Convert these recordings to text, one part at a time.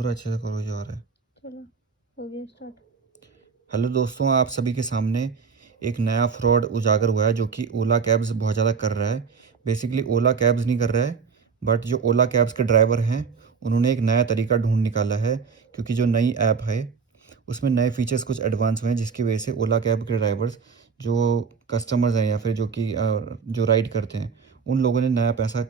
पूरा अच्छे से करो जो आ रहा है। चलो, हो गया स्टार्ट। हेलो दोस्तों, आप सभी के सामने एक नया फ्रॉड उजागर हुआ है जो कि ओला कैब्स बहुत ज़्यादा कर रहा है। बेसिकली ओला कैब्स नहीं कर रहा है, बट जो ओला कैब्स के ड्राइवर हैं उन्होंने एक नया तरीका ढूंढ निकाला है। क्योंकि जो नई ऐप है उसमें नए फीचर्स कुछ एडवांस हुए हैं, जिसकी वजह से ओला कैब के ड्राइवर्स जो कस्टमर्स हैं या फिर जो राइड करते हैं उन लोगों ने नया पैसा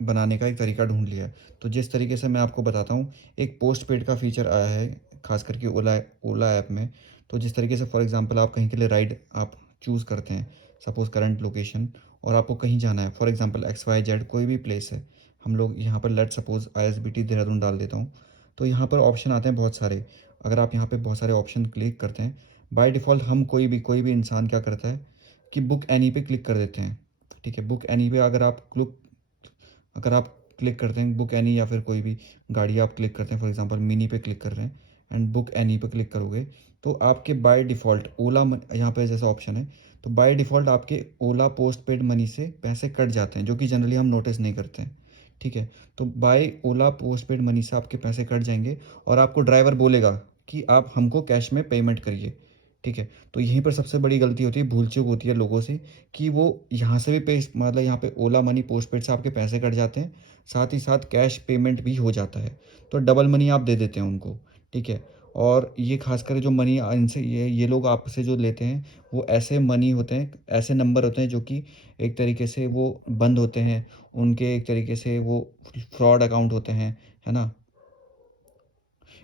बनाने का एक तरीका ढूंढ लिया है। तो जिस तरीके से मैं आपको बताता हूँ, एक पोस्ट पेड का फीचर आया है खास करके ओला ओला ऐप में। तो जिस तरीके से फॉर एग्जांपल आप कहीं के लिए राइड आप चूज़ करते हैं, सपोज़ करंट लोकेशन, और आपको कहीं जाना है, for example X Y Z कोई भी प्लेस है। हम लोग यहाँ पर लेट सपोज़ ISBT देहरादून डाल देता हूँ। तो यहाँ पर ऑप्शन आते हैं बहुत सारे। अगर आप यहाँ पे बहुत सारे ऑप्शन क्लिक करते हैं, बाय डिफ़ॉल्ट हम कोई भी इंसान क्या करता है कि बुक एनी पे क्लिक कर देते हैं। ठीक है, बुक एनी पे अगर आप क्लिक करते हैं बुक एनी, या फिर कोई भी गाड़ी आप क्लिक करते हैं, फॉर एग्जांपल मिनी पे क्लिक कर रहे हैं एंड बुक एनी पे क्लिक करोगे, तो आपके बाय डिफ़ॉल्ट यहाँ पे जैसा ऑप्शन है, तो बाय डिफ़ॉल्ट आपके ओला पोस्ट पेड मनी से पैसे कट जाते हैं, जो कि जनरली हम नोटिस नहीं करते हैं। ठीक है, तो बाय ओला पोस्ट पेड मनी से आपके पैसे कट जाएंगे और आपको ड्राइवर बोलेगा कि आप हमको कैश में पेमेंट करिए। ठीक है, तो यहीं पर सबसे बड़ी गलती होती है, भूल चूक होती है लोगों से, कि वो यहाँ से भी पे मतलब यहाँ पे ओला मनी पोस्टपेड से आपके पैसे कट जाते हैं, साथ ही साथ कैश पेमेंट भी हो जाता है। तो डबल मनी आप दे देते हैं उनको। ठीक है, और ये खासकर जो मनी इनसे ये लोग आपसे जो लेते हैं, वो ऐसे मनी होते हैं, ऐसे नंबर होते हैं जो कि एक तरीके से वो बंद होते हैं, उनके एक तरीके से वो फ्रॉड अकाउंट होते हैं, है ना।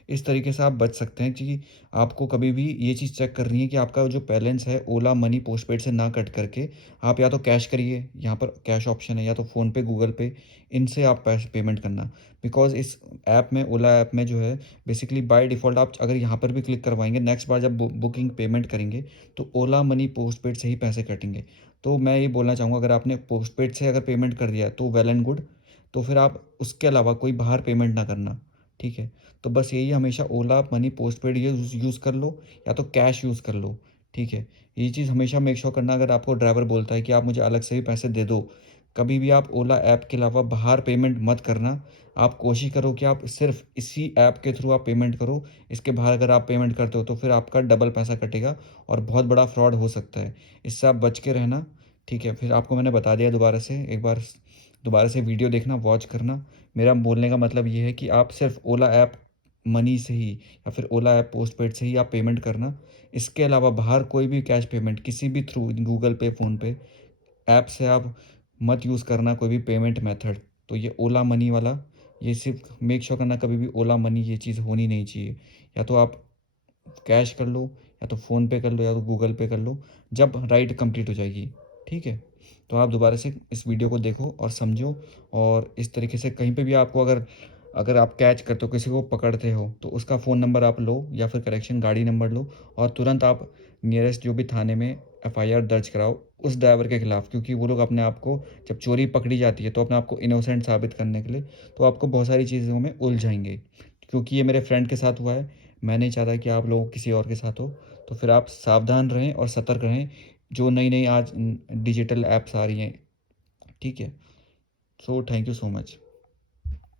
इस तरीके से आप बच सकते हैं कि आपको कभी भी ये चीज़ चेक करनी है कि आपका जो बैलेंस है ओला मनी पोस्टपेड से ना कट करके आप या तो कैश करिए, यहाँ पर कैश ऑप्शन है, या तो फ़ोनपे, गूगल पे, इनसे आप पैसे पेमेंट करना। बिकॉज़ इस ऐप में, ओला ऐप में जो है, बेसिकली बाय डिफ़ॉल्ट आप अगर यहाँ पर भी क्लिक करवाएँगे, नेक्स्ट बार जब बुकिंग पेमेंट करेंगे तो ओला मनी पोस्टपेड से ही पैसे कटेंगे। तो मैं ये बोलना चाहूँगा, अगर आपने पोस्टपेड से अगर पेमेंट कर दिया है तो वेल एंड गुड, तो फिर आप उसके अलावा कोई बाहर पेमेंट ना करना। ठीक है? तो बस यही हमेशा ओला मनी पोस्टपेड यूज़ यूज़ कर लो, या तो कैश यूज़ कर लो। ठीक है? ये चीज़ हमेशा मेक श्योर करना, अगर आपको ड्राइवर बोलता है कि आप मुझे अलग से भी पैसे दे दो, कभी भी आप ओला ऐप के अलावा बाहर पेमेंट मत करना। आप कोशिश करो कि आप सिर्फ़ इसी ऐप के थ्रू आप पेमेंट करो। इसके बाहर अगर आप पेमेंट करते हो तो फिर आपका डबल पैसा कटेगा और बहुत बड़ा फ्रॉड हो सकता है। इससे आप बच के रहना। ठीक है? फिर आपको मैंने बता दिया दोबारा से, एक बार दोबारा से वीडियो देखना, वॉच करना। मेरा बोलने का मतलब ये है कि आप सिर्फ़ ओला ऐप मनी से ही या फिर ओला ऐप पोस्टपेड से ही आप पेमेंट करना। इसके अलावा बाहर कोई भी कैश पेमेंट किसी भी थ्रू गूगल पे, फ़ोनपे ऐप से आप मत यूज़ करना, कोई भी पेमेंट मेथड। तो ये ओला मनी वाला, ये सिर्फ़ मेक श्योर करना, कभी भी ओला मनी ये चीज़ होनी नहीं चाहिए। या तो आप कैश कर लो, या तो फ़ोनपे कर लो, या तो गूगल पे कर लो, जब राइड कंप्लीट हो जाएगी। ठीक है? तो आप दोबारा से इस वीडियो को देखो और समझो, और इस तरीके से कहीं पे भी आपको अगर अगर आप कैच करते हो, किसी को पकड़ते हो, तो उसका फ़ोन नंबर आप लो या फिर करेक्शन गाड़ी नंबर लो, और तुरंत आप नियरेस्ट जो भी थाने में एफआईआर दर्ज कराओ उस ड्राइवर के खिलाफ। क्योंकि वो लोग अपने आप को, जब चोरी पकड़ी जाती है तो अपने आप को इनोसेंट साबित करने के लिए, तो आपको बहुत सारी चीज़ों में उलझाएँगे। क्योंकि ये मेरे फ्रेंड के साथ हुआ है, मैं नहीं चाहता कि आप लोगों किसी और के साथ हो। तो फिर आप सावधान रहें और सतर्क रहें। जो नई-नई आज डिजिटल ऐप्स आ रही हैं, ठीक है? So thank you so much.